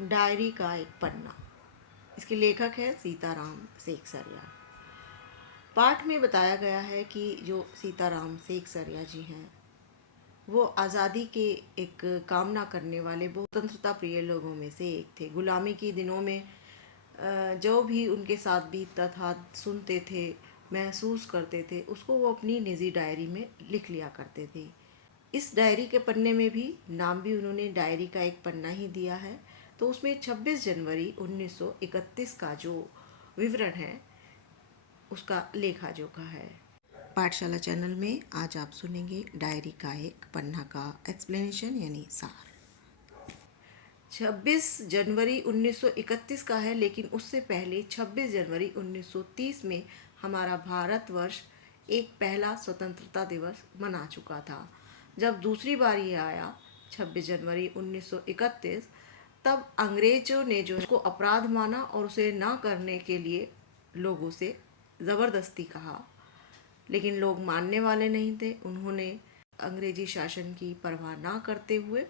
Diary का एक पन्ना। इसके लेखक है सीताराम सेकसरिया। पाठ में बताया गया है कि जो सीताराम सेकसरिया जी हैं वो आज़ादी के एक कामना करने वाले बहुत स्वतंत्रता प्रिय लोगों में से एक थे। गुलामी के दिनों में जो भी उनके साथ बीतता था, सुनते थे, महसूस करते थे, उसको वो अपनी निजी डायरी में लिख लिया करते थे। इस डायरी के पन्ने में भी नाम भी उन्होंने डायरी का एक पन्ना ही दिया है। तो उसमें 26 जनवरी 1931 का जो विवरण है उसका लेखा जोखा है। पाठशाला चैनल में आज आप सुनेंगे डायरी का एक पन्ना का एक्सप्लेनेशन यानी सार। 26 जनवरी 1931 का है, लेकिन उससे पहले 26 जनवरी 1930 में हमारा भारतवर्ष एक पहला स्वतंत्रता दिवस मना चुका था। जब दूसरी बार ये आया 26 जनवरी 1931, तब अंग्रेजों ने जो उसको अपराध माना और उसे ना करने के लिए लोगों से ज़बरदस्ती कहा, लेकिन लोग मानने वाले नहीं थे। उन्होंने अंग्रेजी शासन की परवाह ना करते हुए,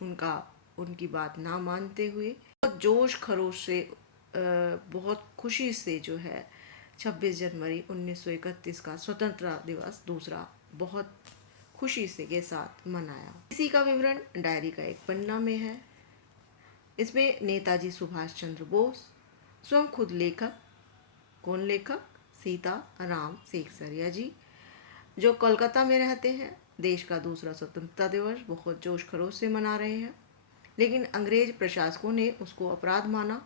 उनकी बात ना मानते हुए बहुत जोश खरोश से, बहुत खुशी से जो है 26 जनवरी 1931 का स्वतंत्रता दिवस दूसरा बहुत खुशी से के साथ मनाया। इसी का विवरण डायरी का एक पन्ना में है। इसमें नेताजी सुभाष चंद्र बोस स्वयं खुद लेखक, कौन लेखक? सीताराम सेकसरिया जी, जो कोलकाता में रहते हैं, देश का दूसरा स्वतंत्रता दिवस बहुत जोश खरोश से मना रहे हैं। लेकिन अंग्रेज प्रशासकों ने उसको अपराध माना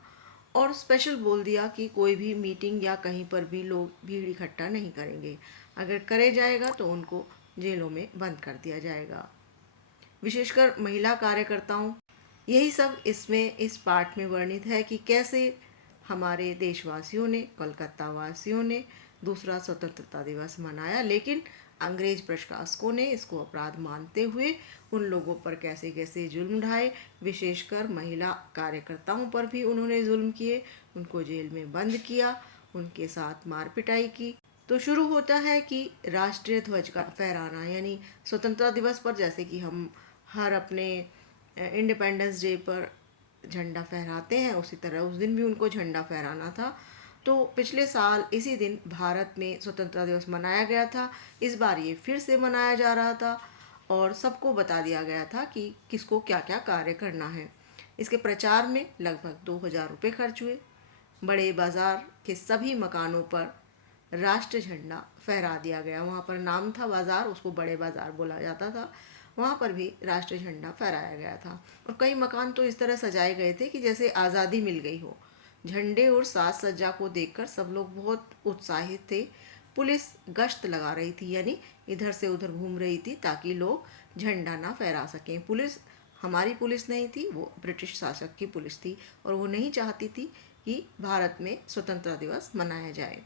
और स्पेशल बोल दिया कि कोई भी मीटिंग या कहीं पर भी लोग भीड़ इकट्ठा नहीं करेंगे। अगर करे जाएगा तो उनको जेलों में बंद कर दिया जाएगा, विशेषकर महिला कार्यकर्ताओं। यही सब इसमें इस पाठ में वर्णित है कि कैसे हमारे देशवासियों ने, कोलकाता वासियों ने दूसरा स्वतंत्रता दिवस मनाया, लेकिन अंग्रेज प्रशासकों ने इसको अपराध मानते हुए उन लोगों पर कैसे कैसे जुल्म ढाए, विशेषकर महिला कार्यकर्ताओं पर भी उन्होंने जुल्म किए, उनको जेल में बंद किया, उनके साथ मार पिटाई की। तो शुरू होता है कि राष्ट्रीय ध्वज का फहराना, यानी स्वतंत्रता दिवस पर जैसे कि हम हर अपने इंडिपेंडेंस डे पर झंडा फहराते हैं, उसी तरह उस दिन भी उनको झंडा फहराना था। तो पिछले साल इसी दिन भारत में स्वतंत्रता दिवस मनाया गया था। इस बार ये फिर से मनाया जा रहा था और सबको बता दिया गया था कि किसको क्या क्या कार्य करना है। इसके प्रचार में लगभग 2000 रुपये खर्च हुए। बड़े बाज़ार के सभी मकानों पर राष्ट्र झंडा फहरा दिया गया। वहाँ पर नाम था बाज़ार, उसको बड़े बाज़ार बोला जाता था। वहाँ पर भी राष्ट्र झंडा फहराया गया था और कई मकान तो इस तरह सजाए गए थे कि जैसे आज़ादी मिल गई हो। झंडे और साज सज्जा को देखकर सब लोग बहुत उत्साहित थे। पुलिस गश्त लगा रही थी, यानी इधर से उधर घूम रही थी ताकि लोग झंडा ना फहरा सकें। पुलिस हमारी पुलिस नहीं थी, वो ब्रिटिश शासक की पुलिस थी और वो नहीं चाहती थी कि भारत में स्वतंत्रता दिवस मनाया जाए।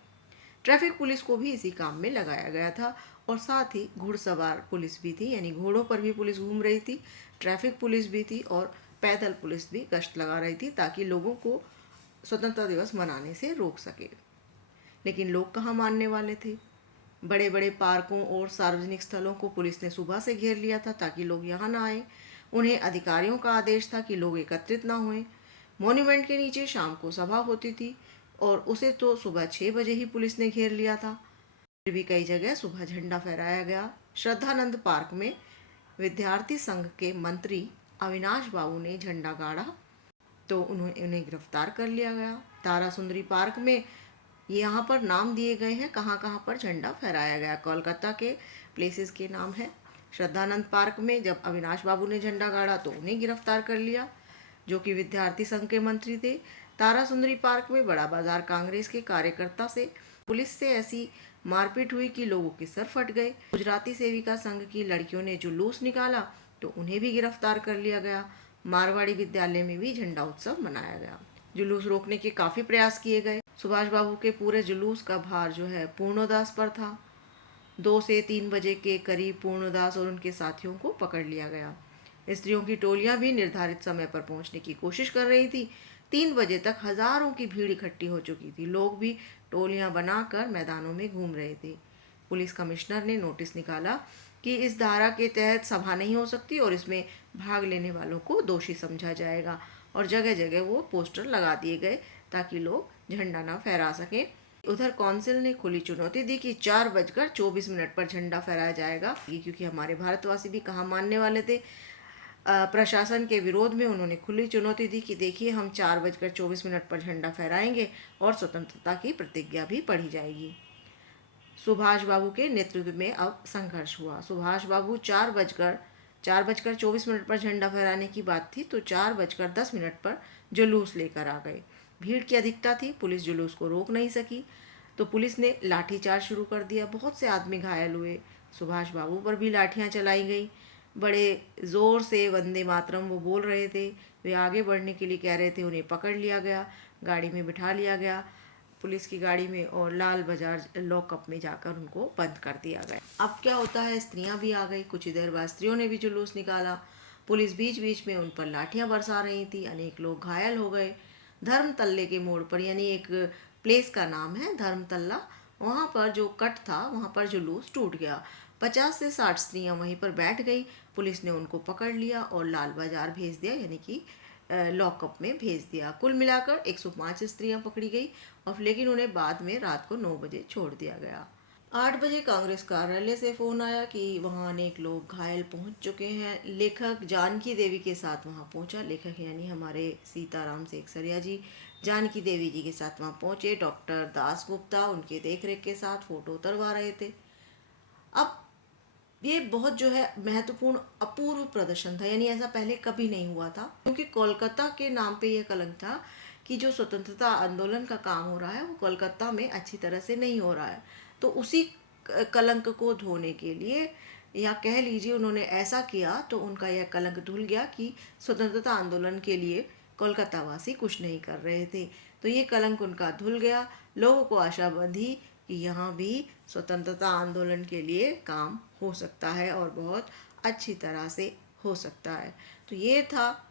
ट्रैफिक पुलिस को भी इसी काम में लगाया गया था और साथ ही घुड़सवार पुलिस भी थी, यानी घोड़ों पर भी पुलिस घूम रही थी। ट्रैफिक पुलिस भी थी और पैदल पुलिस भी गश्त लगा रही थी ताकि लोगों को स्वतंत्रता दिवस मनाने से रोक सके। लेकिन लोग कहाँ मानने वाले थे। बड़े बड़े पार्कों और सार्वजनिक स्थलों को पुलिस ने सुबह से घेर लिया था ताकि लोग यहाँ ना आए। उन्हें अधिकारियों का आदेश था कि लोग एकत्रित ना हुए। मॉन्यूमेंट के नीचे शाम को सभा होती थी और उसे तो सुबह 6 बजे ही पुलिस ने घेर लिया था। फिर भी कई जगह सुबह झंडा फहराया गया। श्रद्धानंद पार्क में विद्यार्थी संघ के मंत्री अविनाश बाबू ने झंडा गाड़ा तो उन्हें गिरफ्तार कर लिया गया। तारा सुंदरी पार्क में यहाँ पर नाम दिए गए हैं कहाँ कहाँ पर झंडा फहराया गया, कोलकाता के प्लेसेस के नाम है। श्रद्धानंद पार्क में जब अविनाश बाबू ने झंडा गाड़ा तो उन्हें गिरफ्तार कर लिया, जो कि विद्यार्थी संघ के मंत्री थे। तारा सुंदरी पार्क में बड़ा बाजार कांग्रेस के कार्यकर्ता से पुलिस से ऐसी मारपीट हुई कि लोगों के सर फट गए। गुजराती सेविका संघ की लड़कियों ने जुलूस निकाला तो उन्हें भी गिरफ्तार कर लिया गया। मारवाड़ी विद्यालय में भी झंडा उत्सव मनाया गया। जुलूस रोकने के काफ़ी प्रयास किए गए। सुभाष बाबू के पूरे जुलूस का भार जो है पूर्णदास पर था। 2 से 3 बजे के करीब पूर्णदास और उनके साथियों को पकड़ लिया गया। स्त्रियों की टोलियां भी निर्धारित समय पर पहुंचने की कोशिश कर रही थी। 3 बजे तक हजारों की भीड़ इकट्ठी हो चुकी थी। लोग भी टोलियां बनाकर मैदानों में घूम रहे थे। पुलिस कमिश्नर ने नोटिस निकाला कि इस धारा के तहत सभा नहीं हो सकती और इसमें भाग लेने वालों को दोषी समझा जाएगा। और जगह जगह वो पोस्टर लगा दिए गए ताकि लोग झंडा ना फहरा सकें। उधर काउंसिल ने खुली चुनौती दी कि 4:24 पर झंडा फहराया जाएगा, क्योंकि हमारे भारतवासी भी कहाँ मानने वाले थे। प्रशासन के विरोध में उन्होंने खुली चुनौती दी कि देखिए, हम 4:24 पर झंडा फहराएंगे और स्वतंत्रता की प्रतिज्ञा भी पढ़ी जाएगी। सुभाष बाबू के नेतृत्व में अब संघर्ष हुआ। सुभाष बाबू 4:24 पर झंडा फहराने की बात थी तो 4:10 पर जुलूस लेकर आ गए। भीड़ की अधिकता थी, पुलिस जुलूस को रोक नहीं सकी तो पुलिस ने लाठीचार्ज शुरू कर दिया। बहुत से आदमी घायल हुए। सुभाष बाबू पर भी लाठियां चलाई गई। बड़े ज़ोर से वंदे मातरम वो बोल रहे थे। वे आगे बढ़ने के लिए कह रहे थे। उन्हें पकड़ लिया गया, गाड़ी में बिठा लिया गया, पुलिस की गाड़ी में, और लाल बाजार लॉकअप में जाकर उनको बंद कर दिया गया। अब क्या होता है, स्त्रियां भी आ गई। कुछ ही देर बाद स्त्रियों ने भी जुलूस निकाला। पुलिस बीच बीच में उन पर लाठियां बरसा रही थी। अनेक लोग घायल हो गए। धर्मतल्ले के मोड़ पर, यानी एक प्लेस का नाम है धर्मतल्ला, वहाँ पर जो कट था वहाँ पर जुलूस टूट गया। 50 से 60 स्त्रियां वहीं पर बैठ गई। पुलिस ने उनको पकड़ लिया और लाल बाजार भेज दिया, यानी कि लॉकअप में भेज दिया। कुल मिलाकर 105 स्त्रियां पकड़ी गई और लेकिन उन्हें बाद में रात को 9 बजे छोड़ दिया गया। 8 बजे कांग्रेस कार्यालय से फ़ोन आया कि वहाँ अनेक लोग घायल पहुँच चुके हैं। लेखक जानकी देवी के साथ वहाँ पहुँचा। लेखक यानी हमारे सीताराम सेकसरिया जी जानकी देवी जी के साथ वहाँ पहुँचे। डॉक्टर दास गुप्ता उनके देखरेख के साथ फ़ोटो उतरवा रहे थे। अब ये बहुत जो है महत्वपूर्ण अपूर्व प्रदर्शन था, यानी ऐसा पहले कभी नहीं हुआ था, क्योंकि कोलकाता के नाम पे यह कलंक था कि जो स्वतंत्रता आंदोलन का काम हो रहा है वो कोलकाता में अच्छी तरह से नहीं हो रहा है। तो उसी कलंक को धोने के लिए, या कह लीजिए उन्होंने ऐसा किया तो उनका यह कलंक धुल गया कि स्वतंत्रता आंदोलन के लिए कोलकाता वासी कुछ नहीं कर रहे थे। तो ये कलंक उनका धुल गया। लोगों को आशा बंधी कि यहाँ भी स्वतंत्रता आंदोलन के लिए काम हो सकता है और बहुत अच्छी तरह से हो सकता है। तो ये था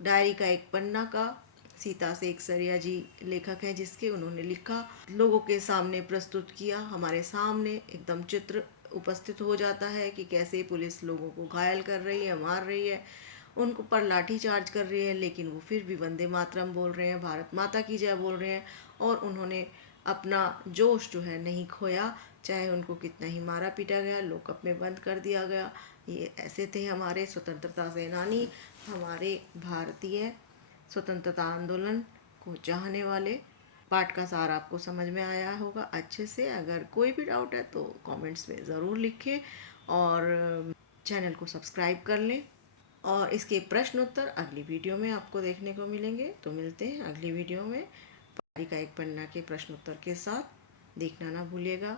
डायरी का एक पन्ना का। सीता सेकसरिया जी लेखक हैं जिसके, उन्होंने लिखा, लोगों के सामने प्रस्तुत किया। हमारे सामने एकदम चित्र उपस्थित हो जाता है कि कैसे पुलिस लोगों को घायल कर रही है, मार रही है, उनको पर लाठी चार्ज कर रही है, लेकिन वो फिर भी वंदे मातरम बोल रहे हैं, भारत माता की जय बोल रहे हैं। और उन्होंने अपना जोश जो है नहीं खोया, चाहे उनको कितना ही मारा पीटा गया, लॉकअप में बंद कर दिया गया। ये ऐसे थे हमारे स्वतंत्रता सेनानी, हमारे भारतीय स्वतंत्रता आंदोलन को चाहने वाले। पाठ का सार आपको समझ में आया होगा अच्छे से। अगर कोई भी डाउट है तो कमेंट्स में ज़रूर लिखें और चैनल को सब्सक्राइब कर लें। और इसके प्रश्न उत्तर अगली वीडियो में आपको देखने को मिलेंगे। तो मिलते हैं अगली वीडियो में पारी का एक पन्ना के प्रश्न उत्तर के साथ। देखना ना भूलिएगा।